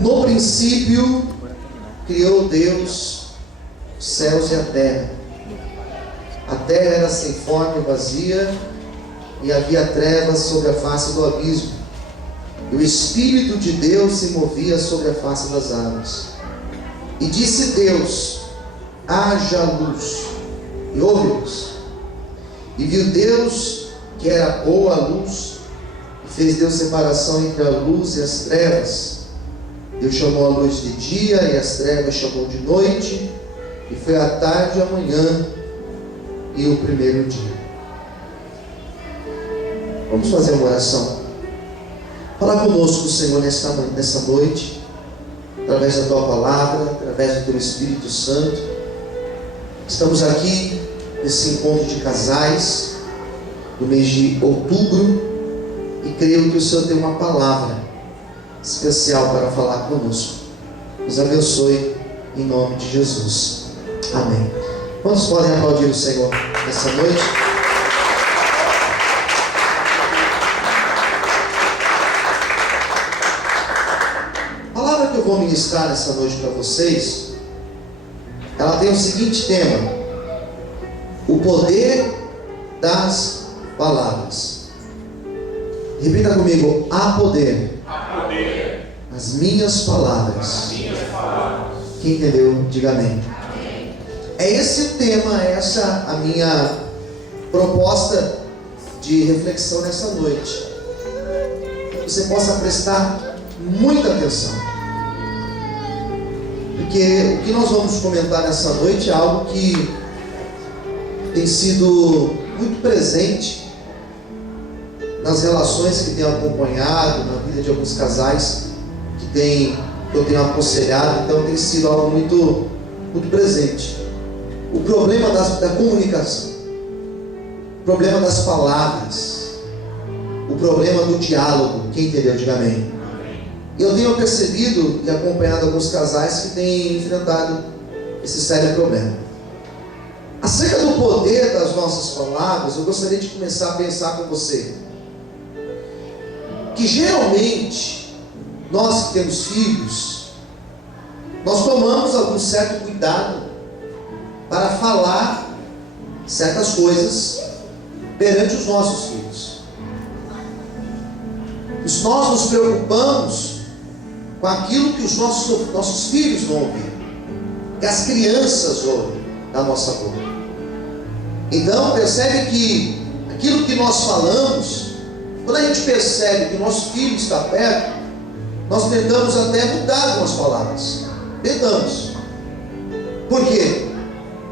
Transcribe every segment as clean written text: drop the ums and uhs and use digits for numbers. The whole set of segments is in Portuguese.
No princípio, criou Deus os céus e a terra. A terra era sem forma e vazia, e havia trevas sobre a face do abismo. E o Espírito de Deus se movia sobre a face das águas. E disse Deus: haja luz. E houve luz. E viu Deus que era boa a luz, e fez Deus separação entre a luz e as trevas. Deus chamou a luz de dia, e as trevas chamou de noite, e foi a tarde e a manhã, e o primeiro dia. Vamos fazer uma oração. Fala conosco, Senhor, nessa noite, através da Tua Palavra, através do Teu Espírito Santo. Estamos aqui nesse encontro de casais do mês de outubro, e creio que o Senhor tem uma palavra especial para falar conosco. Nos abençoe em nome de Jesus. Amém. Quantos podem aplaudir o Senhor nessa noite? A palavra que eu vou ministrar nessa noite para vocês, ela tem o seguinte tema: o poder das palavras. Repita comigo: há poder, nas minhas palavras. Quem entendeu, diga amém. É esse o tema, essa a minha proposta de reflexão nessa noite. Você possa prestar muita atenção, porque o que nós vamos comentar nessa noite é algo que tem sido muito presente nas relações que tenho acompanhado, na vida de alguns casais que eu tenho aconselhado. Então tem sido algo muito, muito presente. O problema da comunicação, o problema das palavras, o problema do diálogo. Quem entendeu, diga amém. Eu tenho percebido e acompanhado alguns casais que têm enfrentado esse sério problema. Acerca do poder das nossas palavras, eu gostaria de começar a pensar com você que geralmente nós que temos filhos, nós tomamos algum certo cuidado para falar certas coisas perante os nossos filhos. Nós nos preocupamos com aquilo que os nossos filhos vão ouvir, que as crianças ouvem da nossa boca. Então percebe que aquilo que nós falamos, quando a gente percebe que o nosso filho está perto, nós tentamos até mudar algumas palavras. Tentamos. Por quê?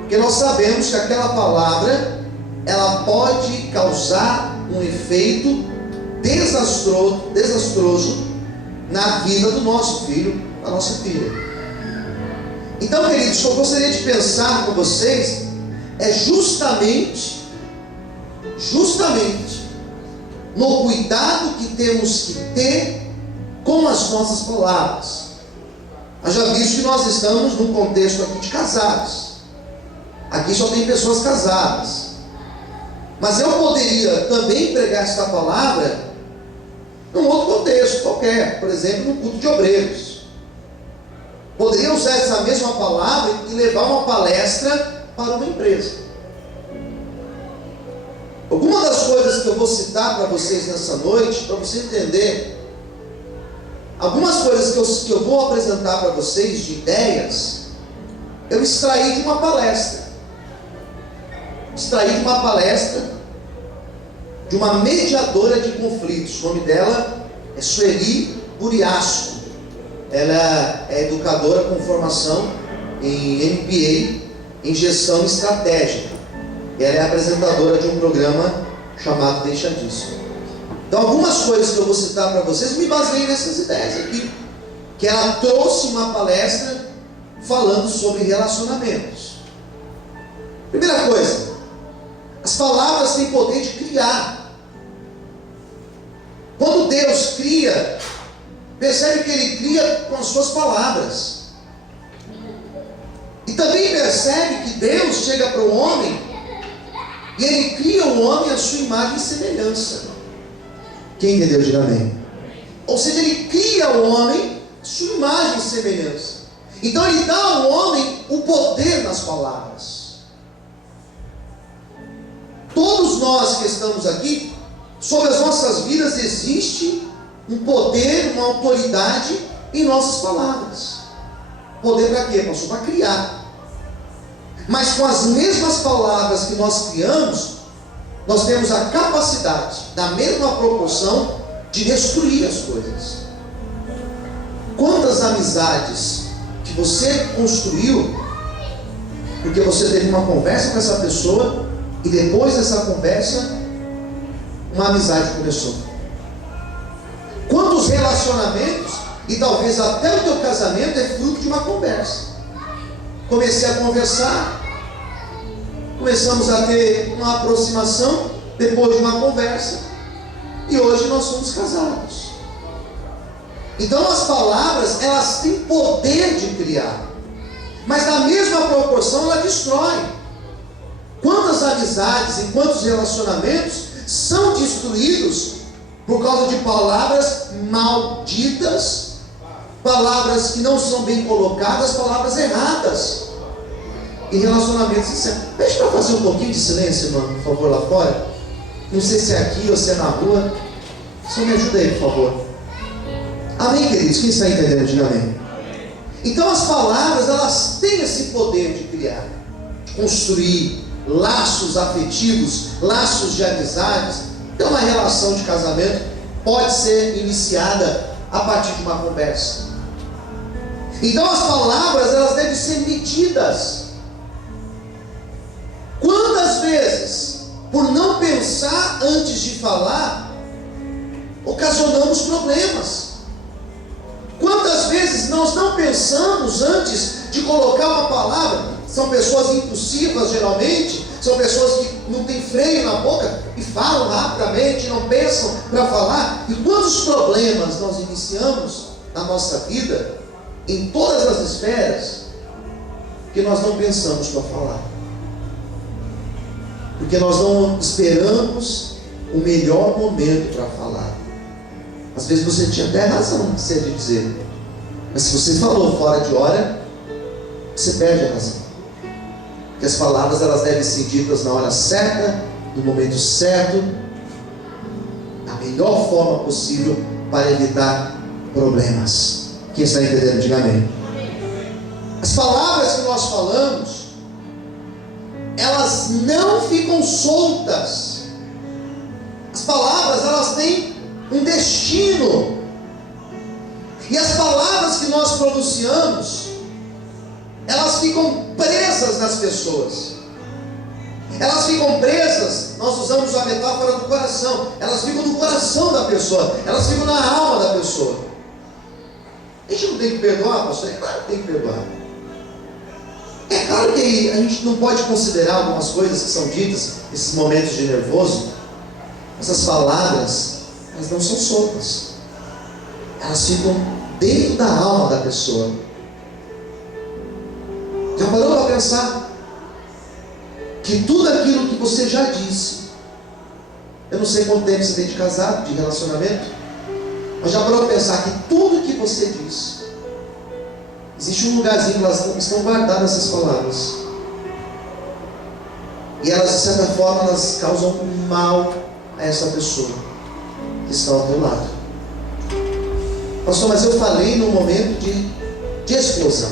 Porque nós sabemos que aquela palavra, ela pode causar um efeito desastroso na vida do nosso filho, da nossa filha. Então, queridos, o que eu gostaria de pensar com vocês é justamente no cuidado que temos que ter com as nossas palavras. Haja visto que nós estamos num contexto aqui de casados. Aqui só tem pessoas casadas. Mas eu poderia também pregar esta palavra num outro contexto qualquer, por exemplo, no culto de obreiros. Poderia usar essa mesma palavra e levar uma palestra para uma empresa. Algumas das coisas que eu vou citar para vocês nessa noite, para você entender, algumas coisas que eu vou apresentar para vocês de ideias, eu extraí de uma palestra. Extraí de uma palestra de uma mediadora de conflitos. O nome dela é Sueli Buriasco. Ela é educadora com formação em MBA, em gestão estratégica. Ela é apresentadora de um programa chamado Deixa Disso. Então, algumas coisas que eu vou citar para vocês, me baseei nessas ideias aqui, que ela trouxe uma palestra falando sobre relacionamentos. Primeira coisa, as palavras têm poder de criar. Quando Deus cria, percebe que Ele cria com as suas palavras. E também percebe que Deus chega para o homem e Ele cria o homem à sua imagem e semelhança. Quem entendeu, diga amém. Ou seja, Ele cria o homem à sua imagem e semelhança. Então Ele dá ao homem o poder nas palavras. Todos nós que estamos aqui, sobre as nossas vidas existe um poder, uma autoridade em nossas palavras. Poder para quê, pastor? Para criar. Mas com as mesmas palavras que nós criamos, nós temos a capacidade, na mesma proporção, de destruir as coisas. Quantas amizades que você construiu porque você teve uma conversa com essa pessoa e depois dessa conversa uma amizade começou? Quantos relacionamentos e talvez até o teu casamento é fruto de uma conversa? Comecei a conversar, começamos a ter uma aproximação depois de uma conversa e hoje nós somos casados. Então as palavras, elas têm poder de criar, mas na mesma proporção ela destrói. Quantas amizades e quantos relacionamentos são destruídos por causa de palavras malditas, palavras que não são bem colocadas, palavras erradas, e relacionamentos sinceros. Deixa para fazer um pouquinho de silêncio, irmão, por favor, lá fora. Não sei se é aqui ou se é na rua. Só me ajuda aí, por favor. Amém, queridos? Quem está entendendo? Diga amém. Então as palavras, elas têm esse poder de criar, de construir laços afetivos, laços de amizades. Então uma relação de casamento pode ser iniciada a partir de uma conversa. Então as palavras, elas devem ser medidas. Quantas vezes, por não pensar antes de falar, ocasionamos problemas? Quantas vezes nós não pensamos antes de colocar uma palavra? São pessoas impulsivas geralmente, são pessoas que não têm freio na boca e falam rapidamente, não pensam para falar. E quantos problemas nós iniciamos na nossa vida, em todas as esferas, que nós não pensamos para falar? Porque nós não esperamos o melhor momento para falar. Às vezes você tinha até razão no que você ia dizer, mas se você falou fora de hora, você perde a razão. Porque as palavras, elas devem ser ditas na hora certa, no momento certo, da melhor forma possível, para evitar problemas. Quem está entendendo? Diga amém. As palavras que nós falamos, elas não ficam soltas. As palavras, elas têm um destino. E as palavras que nós pronunciamos, elas ficam presas nas pessoas. Elas ficam presas, nós usamos a metáfora do coração. Elas ficam no coração da pessoa, elas ficam na alma da pessoa. A gente não tem que perdoar, pastor? É claro que tem que perdoar. É claro que a gente não pode considerar algumas coisas que são ditas nesses momentos de nervoso. Essas palavras, elas não são soltas, elas ficam dentro da alma da pessoa. Já parou para pensar que tudo aquilo que você já disse, eu não sei quanto tempo você tem de casado, de relacionamento, mas já parou para pensar que tudo que você disse, existe um lugarzinho que elas estão guardadas, essas palavras, e elas, de certa forma, elas causam mal a essa pessoa que está ao teu lado. Pastor, mas eu falei num momento de explosão.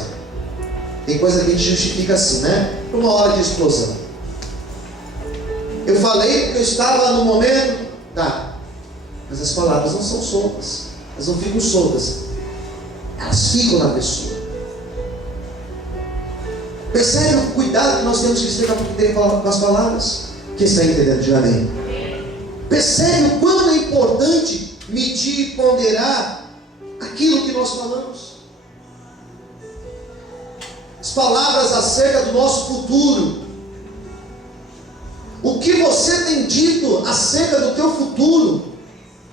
Tem coisa que a gente justifica assim, né? Uma hora de explosão. Eu falei porque eu estava no momento, tá, mas as palavras não são soltas, elas não ficam soltas, elas ficam na pessoa. Percebe o cuidado que nós temos que ter com as palavras? Quem está entendendo? Diga amém. Percebe o quanto é importante medir e ponderar aquilo que nós falamos? As palavras acerca do nosso futuro. O que você tem dito acerca do teu futuro?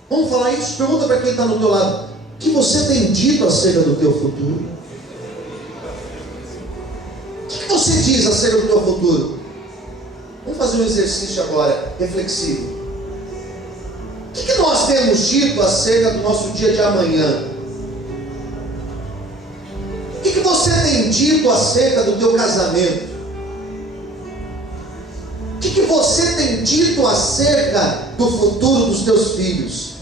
Vamos falar isso? Pergunta para quem está no teu lado. O que você tem dito acerca do teu futuro? O que você diz acerca do teu futuro? Vamos fazer um exercício agora, reflexivo. O que nós temos dito acerca do nosso dia de amanhã? você tem dito acerca do teu casamento? O que você tem dito acerca do futuro dos teus filhos?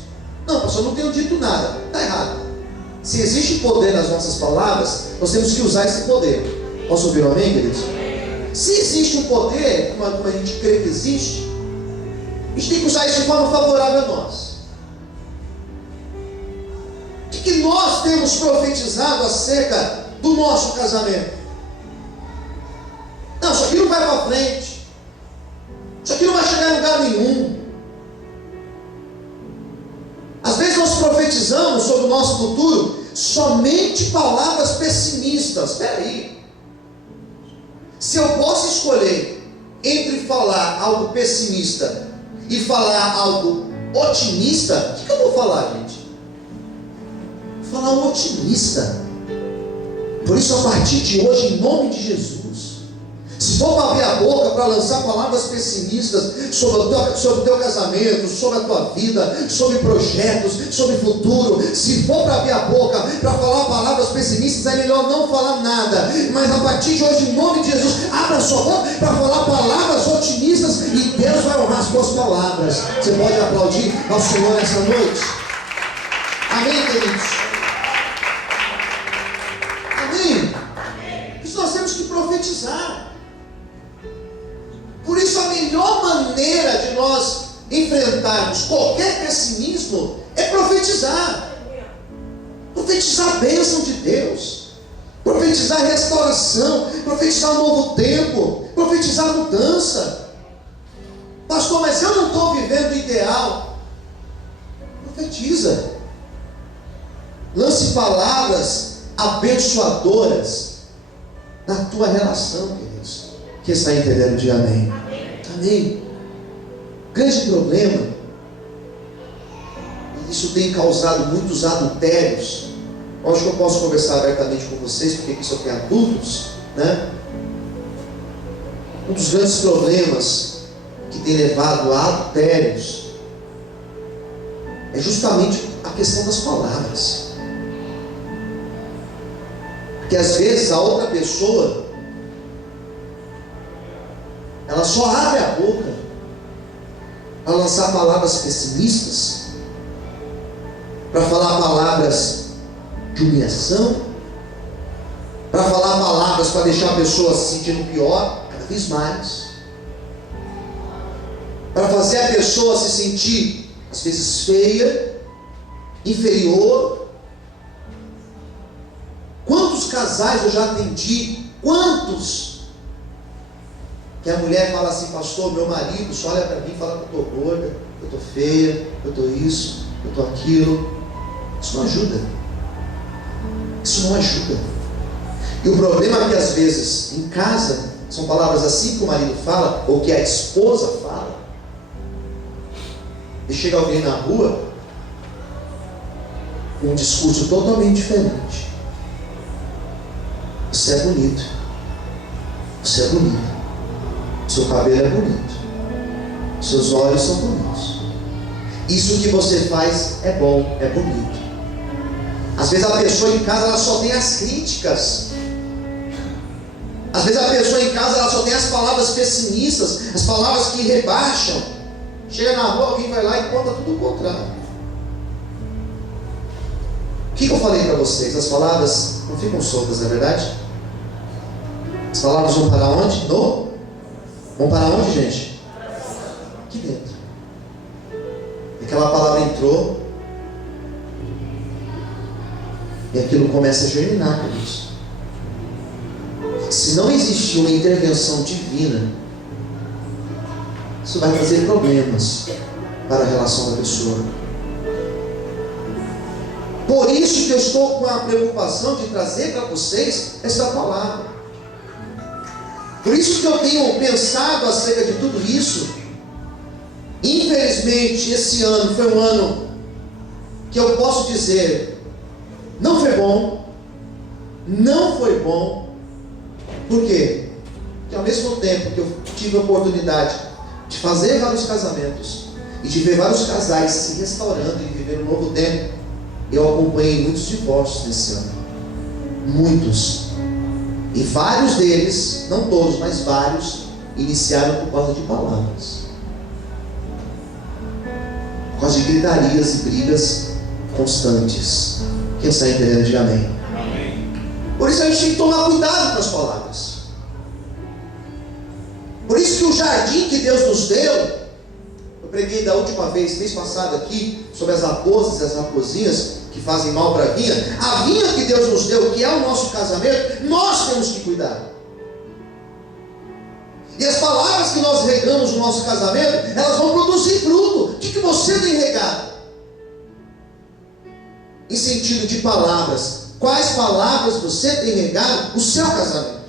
Não, pastor, não tenho dito nada. Está errado. Se existe poder nas nossas palavras, nós temos que usar esse poder. Posso ouvir um amém, queridos? Se existe um poder, como a gente crê que existe, a gente tem que usar isso de forma favorável a nós. O que nós temos profetizado acerca do nosso casamento? Não, isso aqui não vai para frente. Isso aqui não vai chegar em lugar nenhum. Às vezes nós profetizamos sobre o nosso futuro somente palavras pessimistas. Espera aí. Se eu posso escolher entre falar algo pessimista e falar algo otimista, o que eu vou falar, gente? Vou falar um otimista. Por isso, a partir de hoje, em nome de Jesus, se for para abrir a boca para lançar palavras pessimistas sobre o teu casamento, sobre a tua vida, sobre projetos, sobre futuro, se for para abrir a boca para falar palavras pessimistas, é melhor não falar nada. Mas a partir de hoje, em nome de Jesus, abra sua boca para falar palavras otimistas e Deus vai honrar as tuas palavras. Você pode aplaudir ao Senhor nessa noite? Amém, queridos? Amém? Isso nós temos que profetizar. Por isso, a melhor maneira de nós enfrentarmos qualquer pessimismo é profetizar. Profetizar a bênção de Deus, profetizar a restauração, profetizar um novo tempo, profetizar a mudança. Pastor, mas eu não estou vivendo o ideal. Profetiza. Lance palavras abençoadoras na tua relação, queridos. Quem está entendendo, diga amém. Amém. Grande problema, isso tem causado muitos adultérios. Acho que eu posso conversar abertamente com vocês, porque aqui só tem adultos, né? Um dos grandes problemas que tem levado a adultérios é justamente a questão das palavras. Porque às vezes a outra pessoa, ela só abre a boca para lançar palavras pessimistas, para falar palavras de humilhação, para falar palavras para deixar a pessoa se sentindo pior, cada vez mais, para fazer a pessoa se sentir, às vezes, feia, inferior. Quantos casais eu já atendi? Quantos? Que a mulher fala assim: pastor, meu marido só olha para mim e fala que eu estou gorda, eu estou feia, eu estou isso, eu estou aquilo. Isso não ajuda. Isso não ajuda. E o problema é que às vezes em casa são palavras assim que o marido fala, ou que a esposa fala, e chega alguém na rua com um discurso totalmente diferente. Você é bonito, você é bonita, seu cabelo é bonito, seus olhos são bonitos, isso que você faz é bom, é bonito. Às vezes a pessoa em casa ela só tem as críticas. Às vezes a pessoa em casa ela só tem as palavras pessimistas, as palavras que rebaixam. Chega na rua, alguém vai lá e conta tudo o contrário. O que eu falei para vocês? As palavras não ficam soltas, não é verdade? As palavras vão para onde? Vão para onde, gente? Aqui dentro. Aquela palavra entrou e aquilo começa a germinar por isso. Se não existir uma intervenção divina, isso vai trazer problemas para a relação da pessoa. Por isso que eu estou com a preocupação de trazer para vocês esta palavra. Por isso que eu tenho pensado acerca de tudo isso. Infelizmente, esse ano foi um ano que eu posso dizer, não foi bom. Não foi bom. Por quê? Porque ao mesmo tempo que eu tive a oportunidade de fazer vários casamentos e de ver vários casais se restaurando e viver um novo tempo, eu acompanhei muitos divórcios nesse ano. Muitos. E vários deles, não todos, mas vários, iniciaram por causa de palavras. Por causa de gritarias e brigas constantes. Quem está entendendo, diga amém. Por isso a gente tem que tomar cuidado com as palavras. Por isso que o jardim que Deus nos deu, eu preguei da última vez, mês passado aqui, sobre as raposas e as raposinhas que fazem mal para a vinha. A vinha que Deus nos deu, que é o nosso casamento, nós temos que cuidar. E as palavras que nós regamos no nosso casamento, elas vão produzir fruto. O que você tem regado? Em sentido de palavras, quais palavras você tem regado no seu casamento?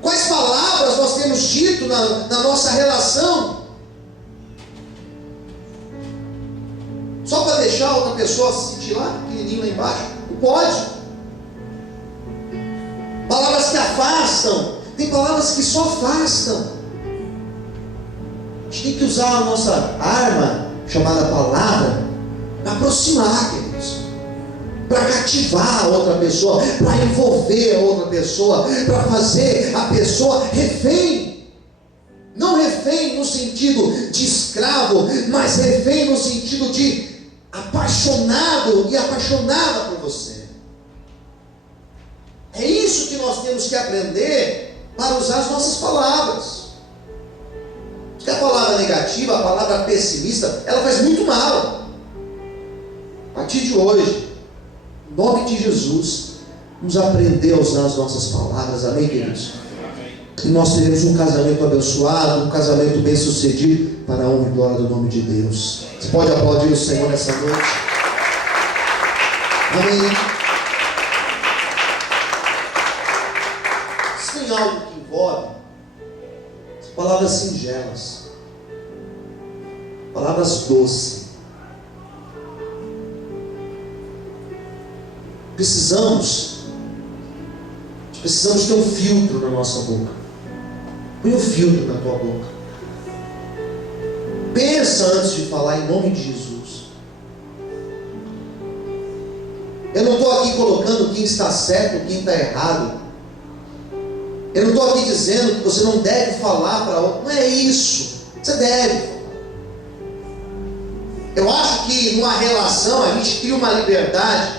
Quais palavras nós temos dito na nossa relação? Só para deixar outra pessoa se sentir lá, pequenininho lá embaixo? Não pode. Palavras que afastam. Tem palavras que só afastam. A gente tem que usar a nossa arma, chamada palavra, para aproximar, queridos, para cativar a outra pessoa, para envolver a outra pessoa, para fazer a pessoa refém. Não refém no sentido de escravo, mas refém no sentido de apaixonado e apaixonada por você. É isso que nós temos que aprender para usar as nossas palavras. Porque a palavra negativa, a palavra pessimista, ela faz muito mal. A partir de hoje, em nome de Jesus, vamos aprender a usar as nossas palavras, amém, queridos? E nós teremos um casamento abençoado, um casamento bem sucedido, para a honra e glória do nome de Deus. Você pode aplaudir o Senhor nessa noite? Amém. Se tem algo que envolve palavras singelas, palavras doces, precisamos ter um filtro na nossa boca. Põe um filtro na tua boca. Pensa antes de falar, em nome de Jesus. Eu não estou aqui colocando quem está certo, quem está errado. Eu não estou aqui dizendo que você não deve falar para outro. Não é isso. Você deve falar. Eu acho que numa relação a gente cria uma liberdade.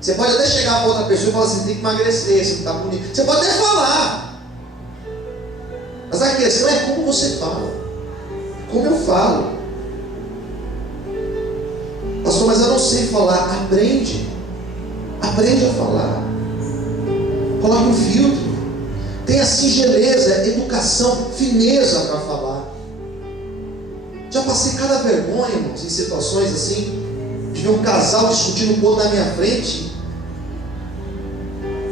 Você pode até chegar para outra pessoa e falar assim: tem que emagrecer, você não está bonito. Você pode até falar. Mas a questão é como você fala. Como eu falo. Pastor, mas eu não sei falar. Aprende. Aprende a falar. Coloque um filtro. Tenha singeleza, educação, fineza para falar. Já passei cada vergonha, irmãos, em situações assim, de ver um casal discutindo com o outro na minha frente,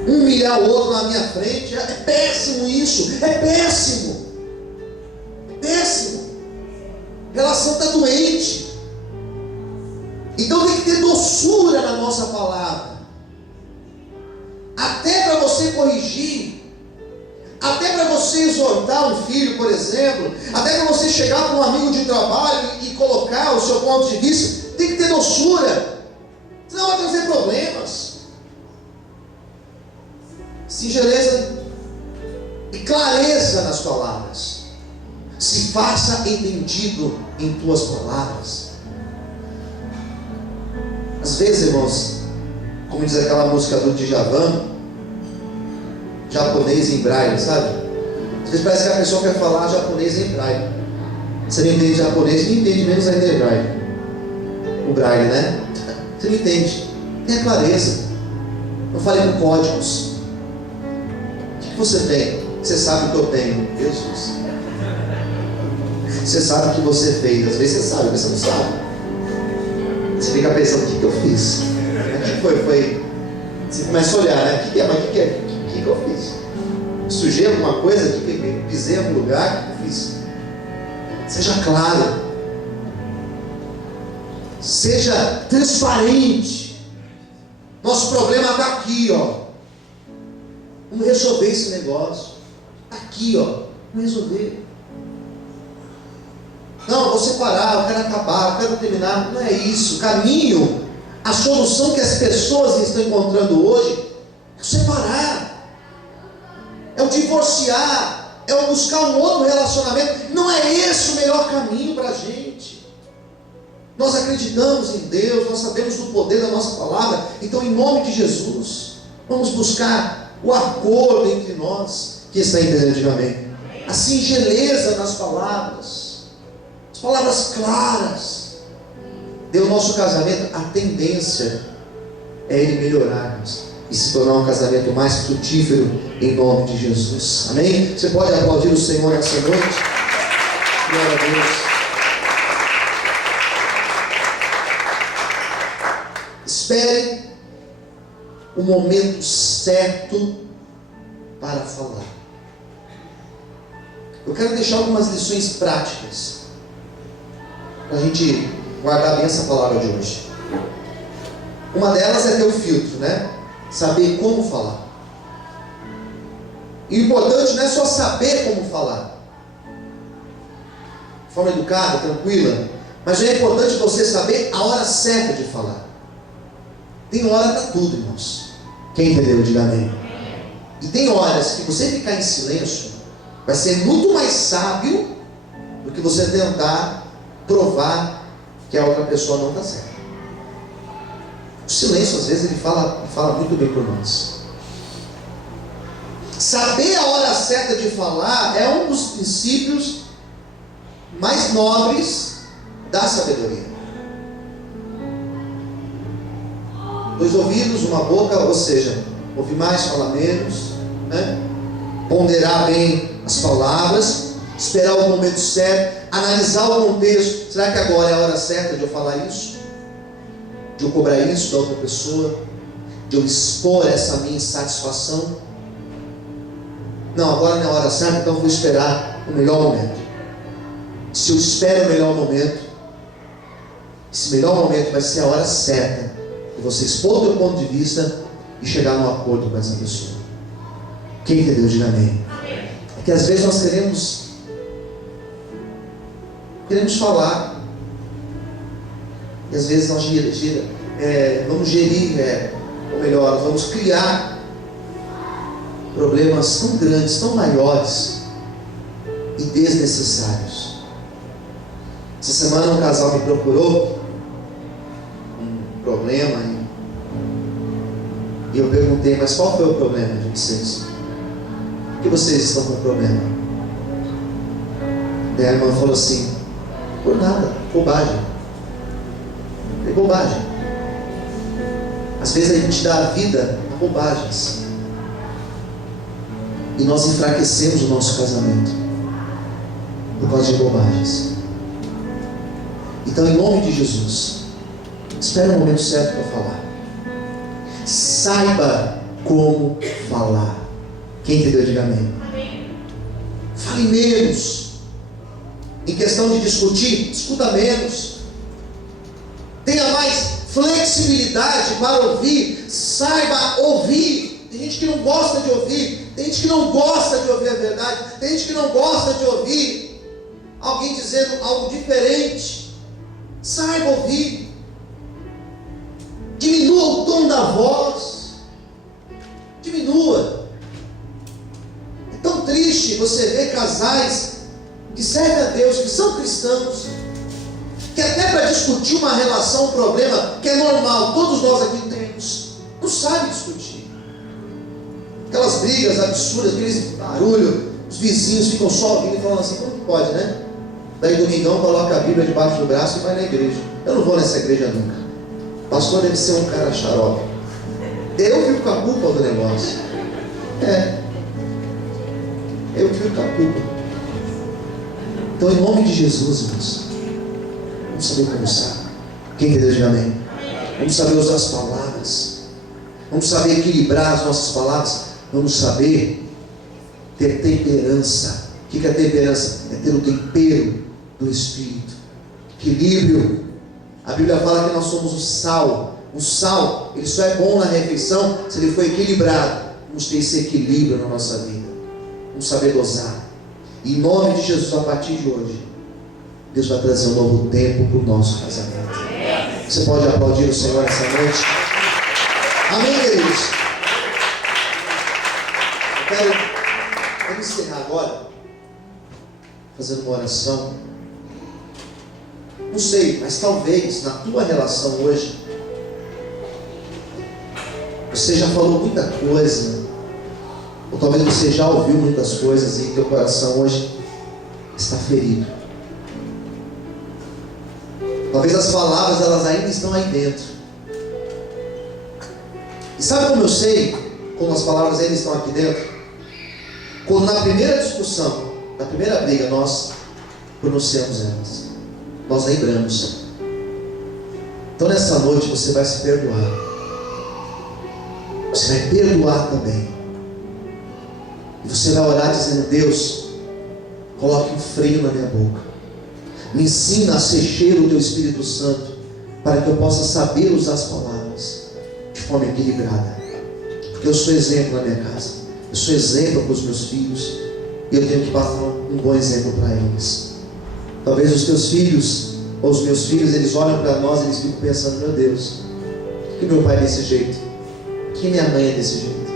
humilhar o outro na minha frente. É péssimo isso. É péssimo. É péssimo. A relação está doente. Então tem que ter doçura na nossa palavra. Até para você corrigir, até para você exortar um filho, por exemplo, até para você chegar para um amigo de trabalho e colocar o seu ponto de vista, tem que ter doçura, senão vai trazer problemas. Singeleza e clareza nas palavras. Se faça entendido em tuas palavras. Às vezes, irmãos, como diz aquela música do Djavan, japonês em braille, sabe? Às vezes parece que a pessoa quer falar japonês em braille. Você não entende japonês, não entende menos ainda em braille. O braille, né? Você não entende. Tenha clareza. Não fale com códigos. O que você tem? Você sabe o que eu tenho. Jesus. Você sabe o que você fez. Às vezes você sabe, mas você não sabe. Você fica pensando: o que eu fiz? O que foi? Você começa a olhar, né? O que é? Mas o que é? O que eu fiz? Sujei alguma coisa? Pisei em algum lugar? O que eu fiz? Seja claro. Seja transparente. Nosso problema está aqui, ó. Vamos resolver esse negócio. Aqui, ó. Vamos resolver. Não, vou separar, eu quero acabar, eu quero terminar. Não é isso. O caminho A solução que as pessoas estão encontrando hoje é o separar, é o divorciar, é o buscar um outro relacionamento. Não é esse o melhor caminho para a gente. Nós acreditamos em Deus, nós sabemos do poder da nossa palavra. Então, em nome de Jesus, vamos buscar o acordo entre nós. Quem está entendendo, diga amém. A singeleza nas palavras, as palavras claras. O nosso casamento, a tendência é ele melhorarmos e se tornar um casamento mais frutífero em nome de Jesus. Amém? Você pode aplaudir o Senhor nessa noite? Glória a Deus. Espere o momento certo para falar. Eu quero deixar algumas lições práticas para a gente guardar bem essa palavra de hoje. Uma delas é ter o filtro, né? Saber como falar. E o importante não é só saber como falar, de forma educada, tranquila, mas é importante você saber a hora certa de falar. Tem hora para tudo, irmãos. Quem entendeu, diga amém. E tem horas que você ficar em silêncio vai ser muito mais sábio do que você tentar provar que a outra pessoa não está certa. O silêncio, às vezes, ele fala muito bem por nós. Saber a hora certa de falar é um dos princípios mais nobres da sabedoria. 2 ouvidos, uma boca, ou seja, ouvir mais, falar menos, né? Ponderar bem as palavras, esperar o momento certo, analisar o contexto. Será que agora é a hora certa de eu falar isso? De eu cobrar isso da outra pessoa? De eu expor essa minha insatisfação? Não, agora não é a hora certa, então eu vou esperar o melhor momento. Se eu espero o melhor momento, esse melhor momento vai ser a hora certa de você expor o teu ponto de vista e chegar num acordo com essa pessoa. Quem entendeu, diga amém. É que às vezes nós queremos falar, e às vezes nós vamos gerir, ou melhor, vamos criar problemas tão grandes, tão maiores e desnecessários. Essa semana um casal me procurou um problema e eu perguntei, mas qual foi o problema de vocês? Por que vocês estão com problema? Daí a irmã falou assim, por nada, bobagem. É bobagem. Às vezes a gente dá a vida a bobagens e nós enfraquecemos o nosso casamento por causa de bobagens. Então, em nome de Jesus, espere o momento certo para falar. Saiba como falar. Quem entendeu, diga amém. Fale menos. Em questão de discutir, discuta menos. Tenha mais flexibilidade para ouvir. Saiba ouvir. Tem gente que não gosta de ouvir. Tem gente que não gosta de ouvir a verdade. Tem gente que não gosta de ouvir alguém dizendo algo diferente. Saiba ouvir. Diminua o tom da voz. Diminua. É tão triste você ver casais que servem a Deus, que são cristãos, que até para discutir uma relação, um problema que é normal, todos nós aqui temos, não sabem discutir. Aquelas brigas absurdas, aqueles barulho, os vizinhos ficam só ouvindo e falando assim, como que pode, né? Daí domingão coloca a Bíblia debaixo do braço e vai na igreja. Eu não vou nessa igreja nunca. O pastor deve ser um cara xarope. Eu fico com a culpa do negócio. Eu fico com a culpa. Então, em nome de Jesus, irmãos, vamos saber conversar. Quem entendeu, diga amém. Vamos saber usar as palavras. Vamos saber equilibrar as nossas palavras. Vamos saber ter temperança. O que é temperança? É ter o tempero do Espírito. Equilíbrio. A Bíblia fala que nós somos o sal. O sal, ele só é bom na refeição se ele for equilibrado. Vamos ter esse equilíbrio na nossa vida. Vamos saber dosar. E em nome de Jesus, a partir de hoje, Deus vai trazer um novo tempo para o nosso casamento. Você pode aplaudir o Senhor essa noite? Amém, queridos? Eu quero encerrar agora fazendo uma oração. Não sei, mas talvez na tua relação hoje você já falou muita coisa, ou talvez você já ouviu muitas coisas e teu coração hoje está ferido. Talvez as palavras elas ainda estão aí dentro. E sabe como eu sei como as palavras ainda estão aqui dentro? Quando na primeira discussão, na primeira briga, nós pronunciamos elas, nós lembramos. Então nessa noite você vai se perdoar. Você vai perdoar também. E você vai orar dizendo: Deus, coloque um freio na minha boca. Me ensina a ser cheio do Teu Espírito Santo, para que eu possa saber usar as palavras de forma equilibrada. Porque eu sou exemplo na minha casa, eu sou exemplo para os meus filhos, e eu tenho que passar um bom exemplo para eles. Talvez os teus filhos, ou os meus filhos, eles olham para nós e eles ficam pensando: meu Deus, por que meu pai é desse jeito? Por que minha mãe é desse jeito?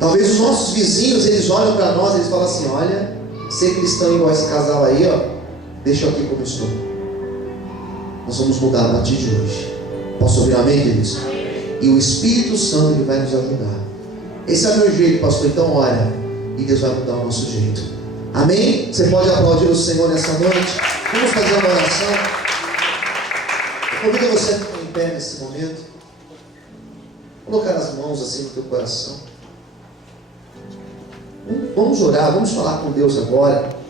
Talvez os nossos vizinhos, eles olham para nós e eles falam assim: olha, ser cristão igual esse casal aí, ó, deixa eu aqui como estou. Nós vamos mudar a partir de hoje. Posso ouvir amém, queridos? E o Espírito Santo, ele vai nos ajudar. Esse é o meu jeito, pastor. Então ora, e Deus vai mudar o nosso jeito. Amém? Você pode aplaudir o Senhor nessa noite. Vamos fazer uma oração. Eu convido você a ficar em pé nesse momento. Colocar as mãos assim no teu coração. Vamos orar, vamos falar com Deus agora.